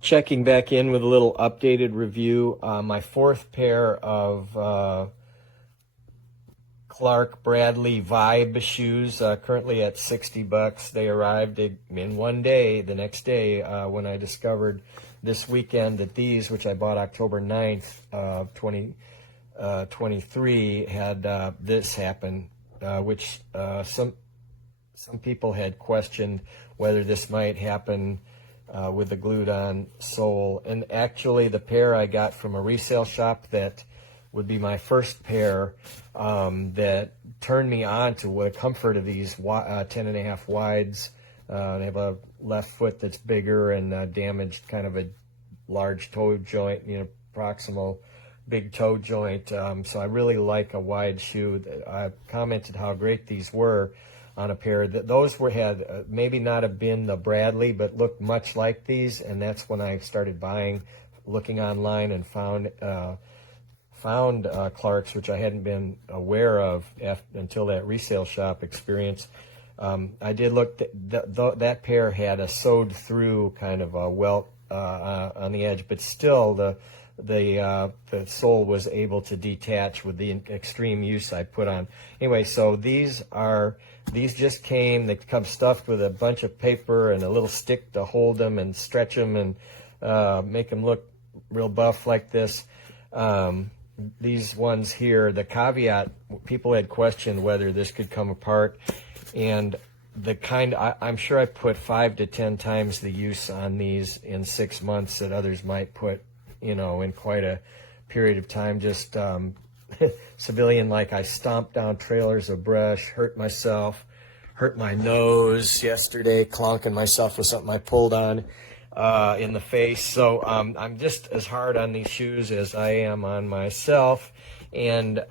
checking back in with a little updated review. My fourth pair of Clark Bradley Vibe shoes, currently at $60. They arrived in one day, the next day, when I discovered this weekend that these, which I bought October 9th of 2023, had this happen, which some people had questioned whether this might happen with the glued-on sole. And actually, the pair I got from a resale shop that would be my first pair that turned me on to the comfort of these 10.5 wides. They have a left foot that's bigger and damaged kind of a large toe joint, proximal big toe joint. So I really like a wide shoe. I commented how great these were on a pair. Those had maybe not have been the Bradley, but looked much like these, and that's when I started looking online, and found Clarks, which I hadn't been aware of until that resale shop experience. I did look. That pair had a sewed through kind of a welt on the edge, but still the sole was able to detach with the extreme use I put on. Anyway, so these just came. They come stuffed with a bunch of paper and a little stick to hold them and stretch them and make them look real buff like this. These ones here, the caveat, people had questioned whether this could come apart, and I'm sure I put 5 to 10 times the use on these in 6 months that others might put, in quite a period of time. Just civilian, like I stomped down trailers of brush, hurt myself, hurt my nose yesterday, clonking myself with something I pulled on in the face. So I'm just as hard on these shoes as I am on myself. And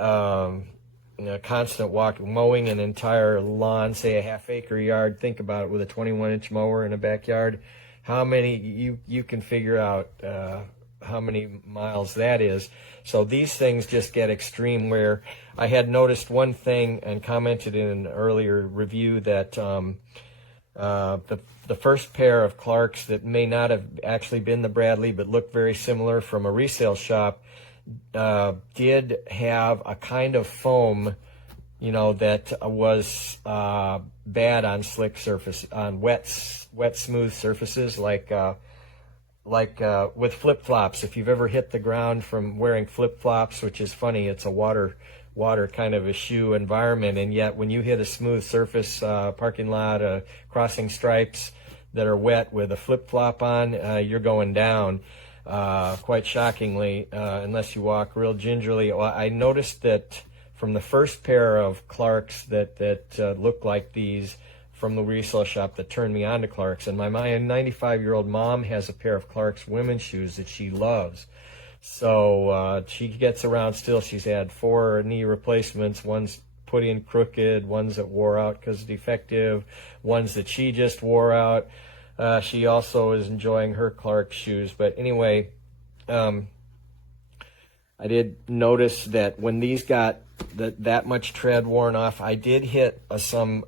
constant mowing an entire lawn, say a half-acre yard. Think about it, with a 21-inch mower in a backyard. How many, you can figure out how many miles that is. So these things just get extreme, where I had noticed one thing and commented in an earlier review that the first pair of Clarks that may not have actually been the Bradley but looked very similar from a resale shop did have a kind of foam, that was bad on slick surface, on wet smooth surfaces, like with flip-flops. If you've ever hit the ground from wearing flip-flops, which is funny, it's a water kind of a shoe environment, and yet when you hit a smooth surface, parking lot, crossing stripes that are wet with a flip-flop on, you're going down, quite shockingly, unless you walk real gingerly. Well, I noticed that from the first pair of Clarks that looked like these from the resale shop that turned me on to Clarks. And my 95-year-old mom has a pair of Clarks women's shoes that she loves. So she gets around still. She's had 4 knee replacements. One's put in crooked, ones that wore out because defective, ones that she just wore out. She also is enjoying her Clarks shoes. But anyway, I did notice that when these got that much tread worn off, I did hit some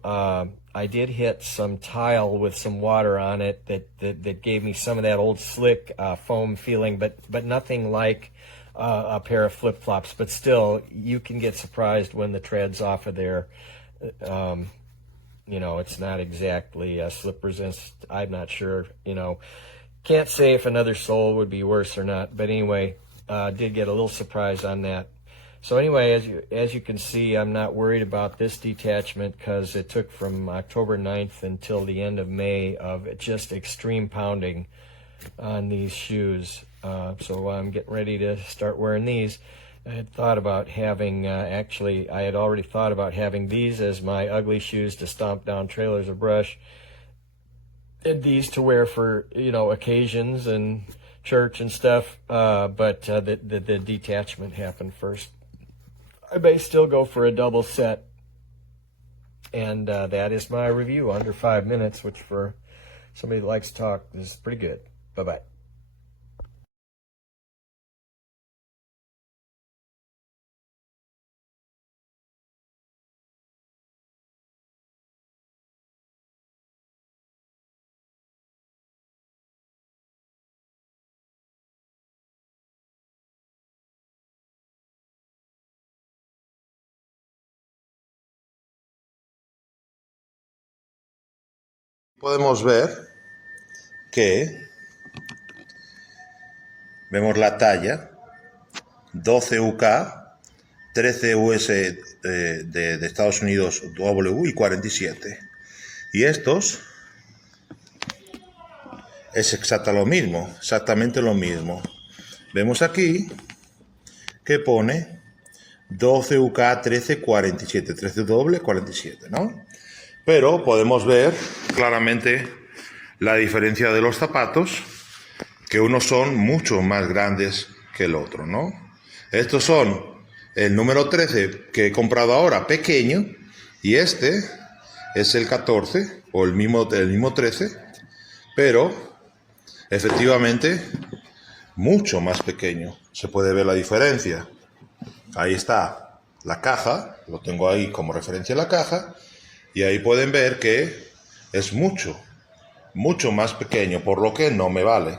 tile with some water on it that gave me some of that old slick foam feeling, but nothing like a pair of flip-flops. But still, you can get surprised when the tread's off of there. It's not exactly slip resistant. I'm not sure. Can't say if another sole would be worse or not. But anyway, did get a little surprise on that. So anyway, as you can see, I'm not worried about this detachment because it took from October 9th until the end of May of just extreme pounding on these shoes. So I'm getting ready to start wearing these. I had thought about having, I had already thought about having these as my ugly shoes to stomp down trailers of brush, and these to wear for, occasions and church and stuff, but the detachment happened first. I may still go for a double set, and that is my review, under 5 minutes, which for somebody that likes to talk is pretty good. Bye-bye. podemos ver que vemos la talla 12 UK, 13 US de Estados Unidos W y 47. Y estos es exactamente lo mismo. Vemos aquí que pone 12 UK, 13, 47, 13 doble, 47, ¿no? Pero podemos ver claramente la diferencia de los zapatos, que unos son mucho más grandes que el otro, ¿no? Estos son el número 13 que he comprado ahora, pequeño, y este es el 14, o el mismo 13, pero efectivamente mucho más pequeño. Se puede ver la diferencia. Ahí está la caja, lo tengo ahí como referencia la caja, y ahí pueden ver que es mucho más pequeño, por lo que no me vale.